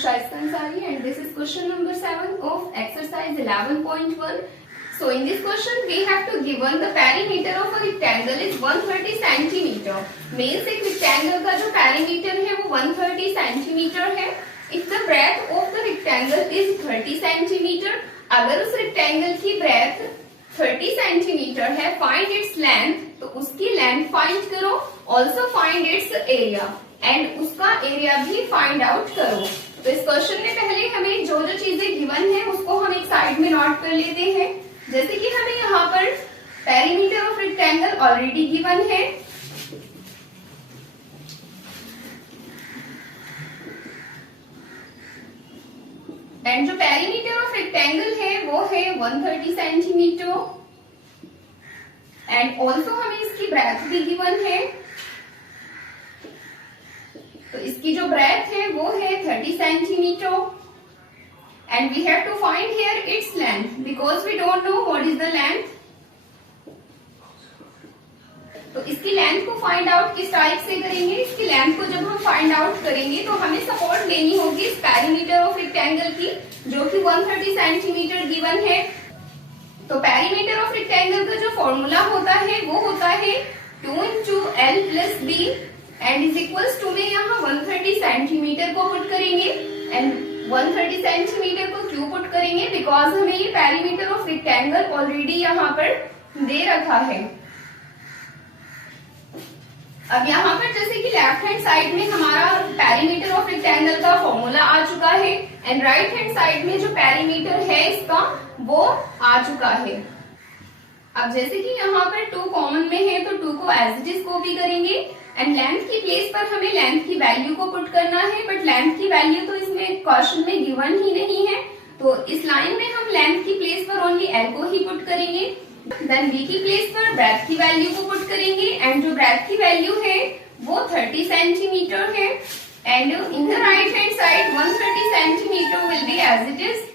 Akshaya Ansari and this is question number 7 of exercise 11.1. So in this question we have to given the perimeter of a rectangle is 130 centimeter. Means एक rectangle का जो perimeter है वो 130 centimeter है. If the breadth of the rectangle is 30 centimeter, अगर उस rectangle की breadth 30 centimeter है, find its length, तो उसकी length find करो. Also find its area and उसका area भी find out करो. तो इस क्वेश्चन में पहले हमें जो जो चीजें गिवन है उसको हम एक साइड में नोट कर लेते हैं. जैसे कि हमें यहाँ पर perimeter of rectangle already given है. एंड जो पेरीमीटर ऑफ रेक्टेंगल है वो है 130 सेंटीमीटर. एंड ऑल्सो हमें इसकी ब्रेथ भी गिवन है. तो इसकी जो ब्रेथ है वो है 30 centimetre. And we have to find here its length because we don't know what is the length. तो इसकी लेंथ को फाइंड आउट किस टाइप से करेंगे? इसकी लेंथ को जब हम फाइंड आउट करेंगे तो हमें सपोर्ट लेनी होगी इस पेरीमीटर ऑफ रेक्टेंगल की, जो कि 130 सेंटीमीटर गिवन है. तो पेरीमीटर ऑफ रेक्टेंगल का जो फॉर्मूला होता है वो होता है 2 into L plus B and is equals to में यहाँ 130 सेंटीमीटर को पुट करेंगे. एंड 130 सेंटीमीटर को क्यों पुट करेंगे? बिकॉज हमें ये पेरीमीटर ऑफ रेक्टेंगल ऑलरेडी यहाँ पर दे रखा है. अब यहाँ पर जैसे कि लेफ्ट हैंड साइड में हमारा पेरीमीटर ऑफ रेक्टेंगल का फॉर्मूला आ चुका है एंड राइट हैंड साइड में जो पेरीमीटर है इसका वो आ चुका है. अब जैसे कि यहाँ पर 2 कॉमन में है तो 2 को एज इट इज कॉपी करेंगे एंड लेंथ की प्लेस पर हमें लेंथ की वैल्यू को पुट करना है. बट लेंथ की वैल्यू तो इसमें क्वेश्चन में गिवन ही नहीं है, तो इस लाइन में हम लेंथ की प्लेस पर ओनली एल को ही पुट करेंगे. देन बी की प्लेस पर ब्रेथ की वैल्यू को पुट करेंगे एंड जो ब्रेथ की वैल्यू है वो 30 सेंटीमीटर है. And in the right hand side 130 centimetre will be as it is.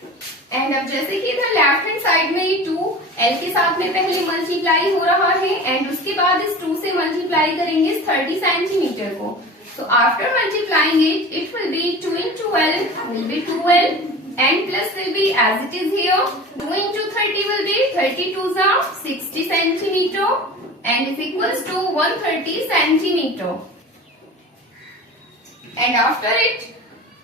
And अब जैसे कि इधर लेफ्ट हैंड साइड में ये 2 एल के साथ में पहले मल्टीप्लाई हो रहा है एंड उसके बाद इस 2 से मल्टीप्लाई करेंगे इस 30 सेंटीमीटर को. So after multiplying it will be 2 into L will be 2L and plus will be as it is here. 2 into 30 will be 32 60 centimeter and is equals to 130 centimeter. And after it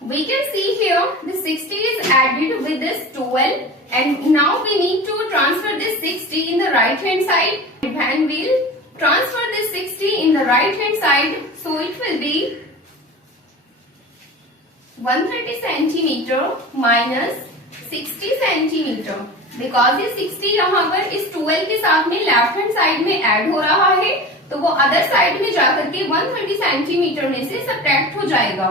we can see here the 60 is added with this 2L and now we need to transfer this 60 in the right hand side and we'll transfer this 60 in the right hand side. So it will be 130 centimeter minus 60 centimeter. Because ये 60 यहाँ पर इस 2L के साथ में left hand side में add हो रहा है तो वो अदर साइड में जाकर के 130 सेंटीमीटर में से सब्ट्रैक्ट हो जाएगा.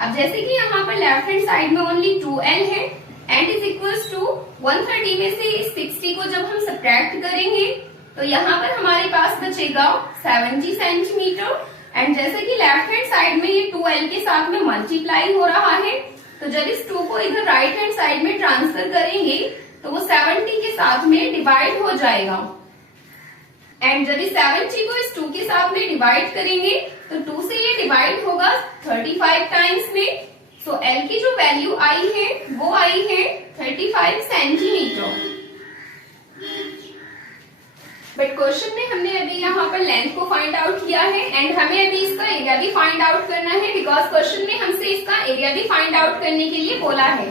अब जैसे कि यहाँ पर लेफ्ट हैंड साइड में ओनली 2L है एंड इज इक्वल्स टू 130 में से इस 60 को जब हम सब्ट्रैक्ट करेंगे तो यहाँ पर हमारे पास बचेगा 70 सेंटीमीटर. एंड जैसे कि लेफ्ट हैंड साइड में ये 2L के साथ में मल्टीप्लाई हो रहा है तो जब इस 2 को इधर राइट हैंड साइड में ट्रांसफर करेंगे तो वो 70 के साथ में डिवाइड हो जाएगा. एंड जब इस 70 को इस 2 के साथ में डिवाइड करेंगे तो 2 से ये डिवाइड होगा 35 टाइम्स में. सो L की जो वैल्यू आई है वो आई है 35 सेंटीमीटर. बट क्वेश्चन में हमने अभी यहाँ पर लेंथ को फाइंड आउट किया है एंड हमें अभी इसका एरिया भी फाइंड आउट करना है बिकॉज क्वेश्चन में हमसे इसका एरिया भी फाइंड आउट करने के लिए बोला है.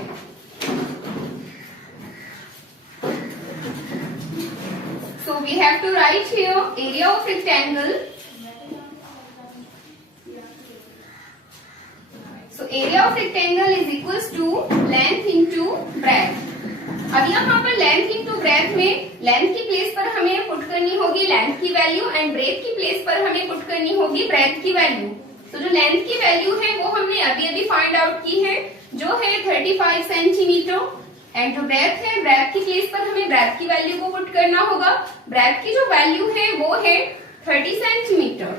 So we have to write here area of rectangle. So area of rectangle is equals to length into breadth. अब यहाँ पर लेंथ इंटू ब्रेथ में लेंथ की प्लेस पर हमें पुट करनी होगी लेंथ की वैल्यू एंड ब्रेथ की प्लेस पर हमें पुट करनी होगी ब्रेथ की वैल्यू. तो जो लेंथ की वैल्यू है वो हमने अभी अभी फाइंड आउट की है जो है 35 सेंटीमीटर. एंड जो ब्रेथ है ब्रेथ की प्लेस पर हमें ब्रेथ की वैल्यू को पुट करना होगा. ब्रेथ की जो वैल्यू है वो है 30 centimetre.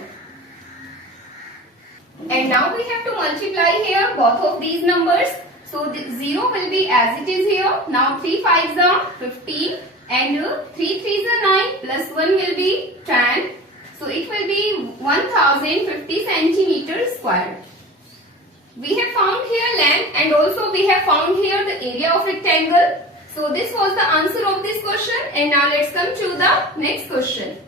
And now we have to multiply here both of these numbers. So the 0 will be as it is here. Now 3 5s are 15 and 3 3s are 9 plus 1 will be 10. So it will be 1050 centimeters square. We have found here length and also we have found here the area of rectangle. So this was the answer of this question, and now let's come to the next question.